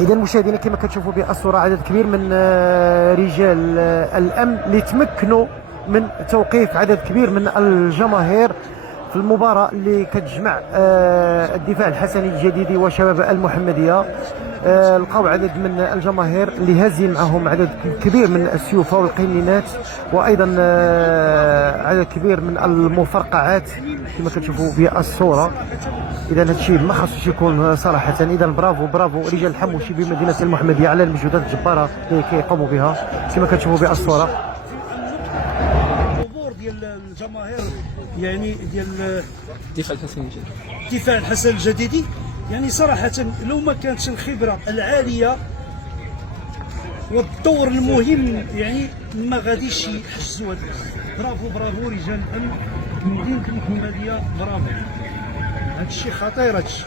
إذا مشاهدينا كما كتشوفوا بالصورة عدد كبير من رجال الأمن اللي تمكنوا من توقيف عدد كبير من الجماهير في المباراة اللي كتجمع الدفاع الحسني الجديدي وشباب المحمدية. لقاو عدد من الجماهير اللي هازين معهم عدد كبير من السيوف والقنينات، وايضا عدد كبير من المفرقعات كما كتشوفوا بالصوره. اذا هذا الشيء ما خاصوش يكون صراحه. اذا برافو برافو رجال الحموشي بمدينه المحمديه على المجهودات الجباره اللي كيقوموا بها كما كتشوفوا بالصوره. الحضور ديال الجماهير يعني ديال الدفاع الحسن الجديدي يعني صراحة لو ما كانتش الخبرة العالية والدور المهم يعني ما غاديش يحجزوا هذا. برافو برافو رجال الأمن مدينة المحمدية، برافو. هذا الشيء خطير هذا الشيء.